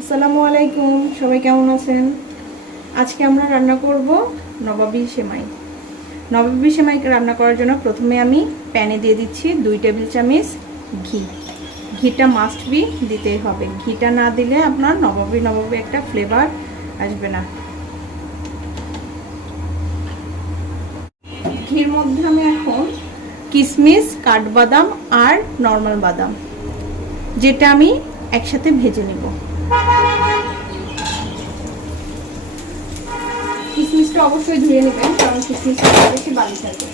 আসসালামু আলাইকুম, সবাই কেমন আছেন? আজকে আমরা রান্না করব নবাবী সেমাই। নবাবী সেমাই রান্না করার জন্য প্রথমে আমি প্যানে দিয়ে দিচ্ছি 2 টেবিল চামচ ঘি। ঘিটা মাস্ট বি দিতেই হবে, ঘিটা না দিলে আপনার নবাবী একটা ফ্লেভার আসবে না। ঘির মধ্যে আমি এখন কিশমিশ, কাঠবাদাম আর নর্মাল বাদাম, যেটা আমি একসাথে ভেজে নেব। কিশমিশটা অবশ্যই ধুয়ে নেবেন, কারণ কিশমিশটা বেশি বালি থাকে।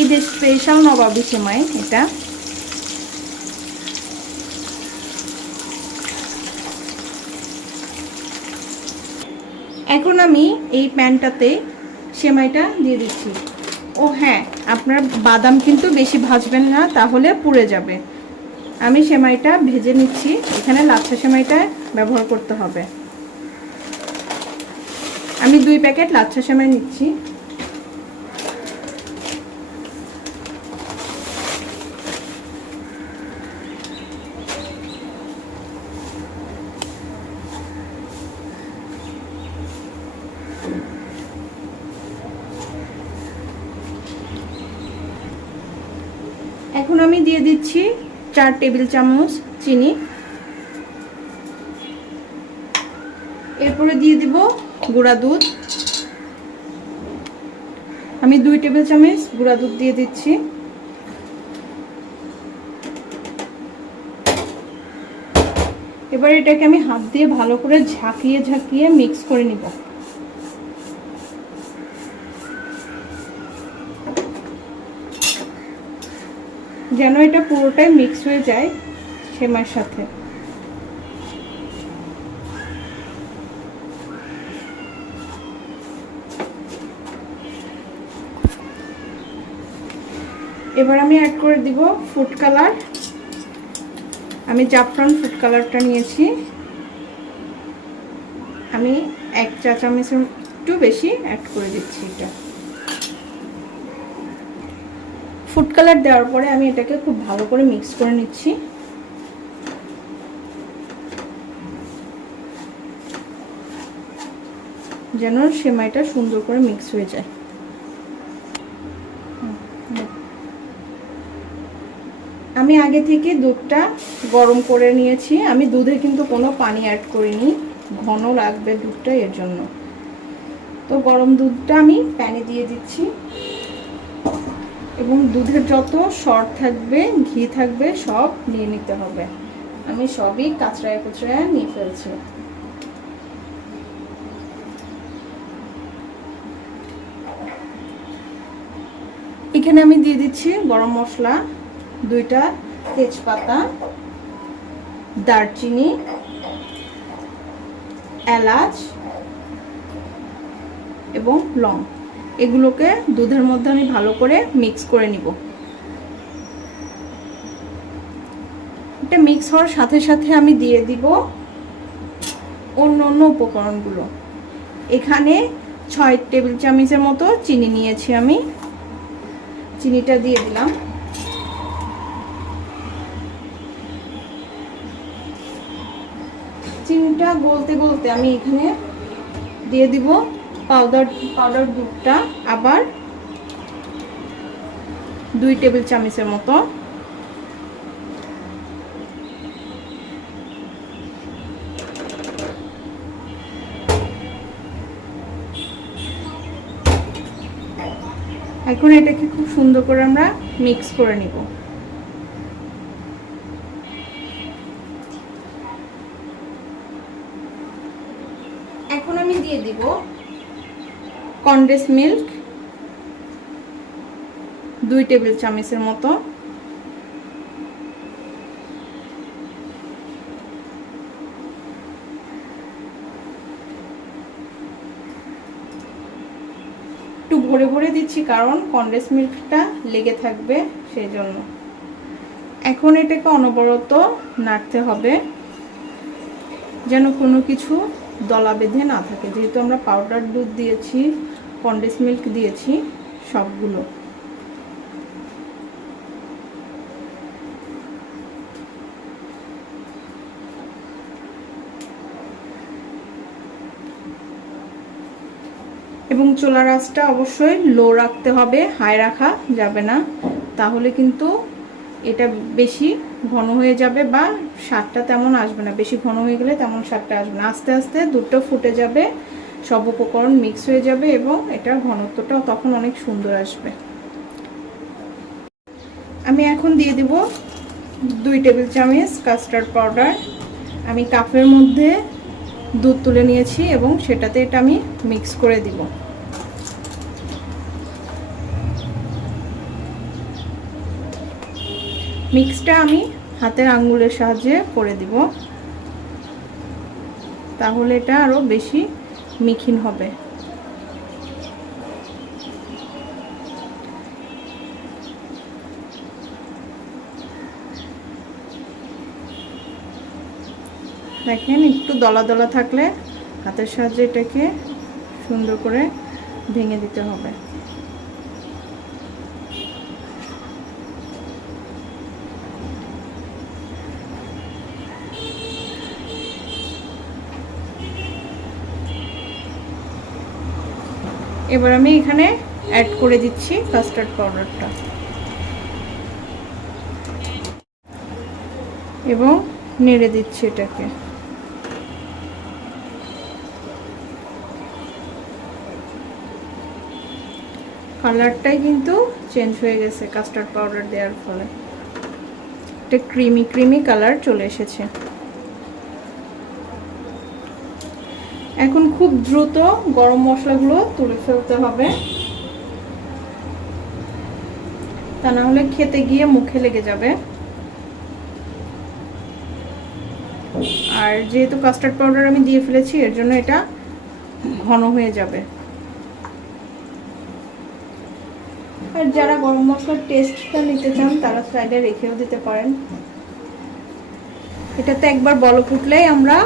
ঈদ স্পেশাল নবাবী সেমাই এটা। এখন আমি এই প্যানটাতে সেমাইটা দিয়ে দিচ্ছি। ও হ্যাঁ, আপনার বাদাম কিন্তু বেশি ভাজবেন না, তাহলে পুড়ে যাবে। আমি সেমাইটা ভেজে নিচ্ছি, এখানে লাচ্ছা সেমাইটা ব্যবহার করতে হবে। আমি 2 প্যাকেট লাচ্ছা সেমাই নিচ্ছি। এখন আমি দিয়ে দিচ্ছি 4 টেবিল চামচ চিনি। এরপরে দিয়ে দিব গুঁড়া দুধ। আমি 2 টেবিল চামচ গুঁড়া দুধ দিয়ে দিচ্ছি। এবার এটাকে আমি হাত দিয়ে ভালো করে ঝাঁকিয়ে ঝাঁকিয়ে মিক্স করে নিব। যেন এটা পুরোটাই মিক্স হয়ে যায় সেমাইয়ের সাথে। এবার আমি অ্যাড করে দিব ফুড কালার। আমি জাফরান ফুড কালারটা নিয়েছি। আমি 1 চা চামচের একটু বেশি অ্যাড করে দিচ্ছি। এটা ফুড কালার দেওয়ার পরে আমি এটাকে খুব ভালো করে মিক্স করে নিচ্ছি। যেন সেমাইটা সুন্দর করে মিক্স হয়ে যায়। আমি আগে থেকে দুধটা গরম করে নিয়েছি। আমি দুধে কিন্তু কোনো পানি অ্যাড করিনি, ঘন লাগবে দুধটা, এর জন্য। তো গরম দুধটা আমি প্যানে দিয়ে দিচ্ছি, এবং দুধের যত সর থাকবে, ঘি থাকবে, সব নিয়ে নিতে হবে। আমি সবই কাঁচড়ায় কুচড়ায় নিয়ে ফেলছি। এখানে আমি দিয়ে দিচ্ছি গরম মশলা, 2টা তেজপাতা, দারচিনি, এলাচ এবং লং। এগুলোকে দুধের মধ্যে আমি ভালো করে মিক্স করে নিব। এটা মিক্স হওয়ার সাথে সাথে আমি দিয়ে দিব অন্য উপকরণগুলো। এখানে 6 টেবিল চামচের মতো চিনি নিয়েছি আমি। চিনিটা দিয়ে দিলাম। চিনিটা গলতে গলতে আমি এখানে দিয়ে দিব পাউডার দুধটা, আবার 2 টেবিল চামচের মতো। এখন এটাকে খুব সুন্দর করে আমরা মিক্স করে নিব। এখন আমি দিয়ে দিব কনডেন্স মিল্ক, 2 টেবিল চামচের মতো। একটু ভরে ভরে দিচ্ছি, কারণ কনডেন্স মিল্কটা লেগে থাকবে, সেই জন্য। এখন এটাকে অনবরত নাড়তে হবে, যেন কোনো কিছু দলা বেঁধে না থাকে, যেহেতু আমরা পাউডার দুধ দিয়েছি, কনডেন্স মিল্ক দিয়েছি সবগুলো। এবং চুলার আঁচটা অবশ্যই লো রাখতে হবে, হাই রাখা যাবে না, তাহলে কিন্তু এটা বেশি ঘন হয়ে যাবে বা স্বাদটা তেমন আসবে না। বেশি ঘন হয়ে গেলে তেমন স্বাদটা আসবে না। আস্তে আস্তে দুধটা ফুটে যাবে, সব উপকরণ মিক্স হয়ে যাবে এবং এটার ঘনত্বটাও তখন অনেক সুন্দর আসবে। আমি এখন দিয়ে দেব 2 টেবিল চামচ কাস্টার্ড পাউডার। আমি কাপের মধ্যে দুধ তুলে নিয়েছি এবং সেটাতে এটা আমি মিক্স করে দিব। মিক্সটা আমি হাতের আঙ্গুলের সাহায্যে করে দিব, তাহলে এটা আরো বেশি মিহিন হবে। দেখেন একটু দলা দলা থাকলে হাতের সাহায্যে এটাকে সুন্দর করে ভেঙে দিতে হবে। এবার আমি এখানে অ্যাড করে দিচ্ছি কাস্টার্ড পাউডারটা এবং নেড়ে দিচ্ছি এটাকে। কালারটাই কিন্তু চেঞ্জ হয়ে গেছে কাস্টার্ড পাউডার দেওয়ার ফলে, একটা ক্রিমি ক্রিমি কালার চলে এসেছে। এখন খুব দ্রুত গরম মশলাগুলো তুলে ফেলতে হবে, তা না হলে খেতে গিয়ে মুখে লেগে যাবে। আর যেহেতু কাস্টার্ড পাউডার আমি দিয়ে ফেলেছি, এর জন্য এটা ঘন হয়ে যাবে। আর যারা গরম মশলার টেস্টটা নিতে চান তারা সাইডে রেখেও দিতে পারেন। এটাতে একবার বলক উঠলেই আমরা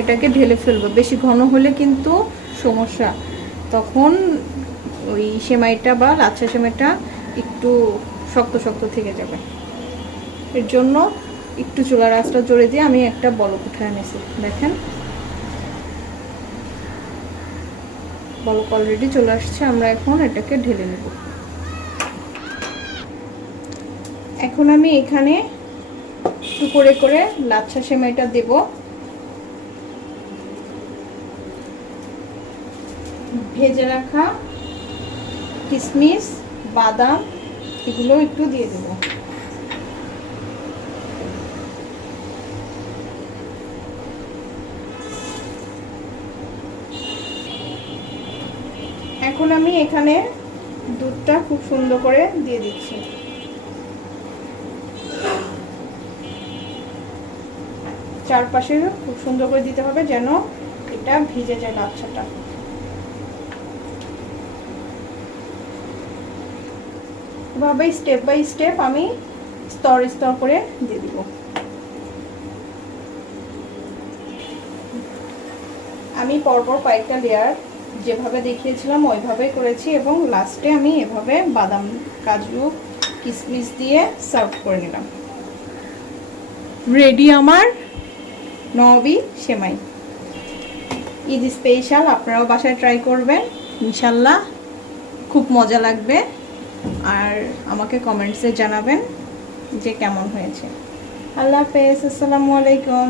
এটাকে ঢেলে ফেলবো। বেশি ঘন হলে কিন্তু সমস্যা, তখন ওই সেমাইটা বা লাচ্ছা সেমাইটা একটু শক্ত শক্ত থেকে যাবে। এর জন্য একটু চুলার আঁচটা জোরে দিয়ে আমি একটা বলক উঠায় নিয়েছি। দেখেন বলক অলরেডি চলে আসছে, আমরা এখন এটাকে ঢেলে নেব। এখন আমি এখানে একটু করে করে লাচ্ছা সেমাইটা দেব। ভেজে রাখা কিশমিশ, বাদাম এগুলো একটু দিয়ে দেব। এখন আমি এখানে দুধটা খুব সুন্দর করে দিয়ে দিচ্ছি। চারপাশে খুব সুন্দর করে দিতে হবে যেন এটা ভিজে যায় লাচ্ছাটা। এভাবে স্টেপ বাই স্টেপ আমি স্তর স্তর করে দিয়ে দিব। আমি পরপর কয়েকটা লেয়ার যেভাবে দেখিয়েছিলাম ওইভাবেই করেছি এবং লাস্টে আমি এভাবে বাদাম, কাজু, কিশমিশ দিয়ে সার্ভ করে নিলাম। রেডি আমার নবী সেমাই। ঈদ স্পেশাল, আপনারাও বাসায় ট্রাই করবেন, ইনশাল্লাহ খুব মজা লাগবে। আর আমাকে কমেন্টসে জানাবেন যে কেমন হয়েছে। আল্লাহ হাফেজ, আসসালামু আলাইকুম।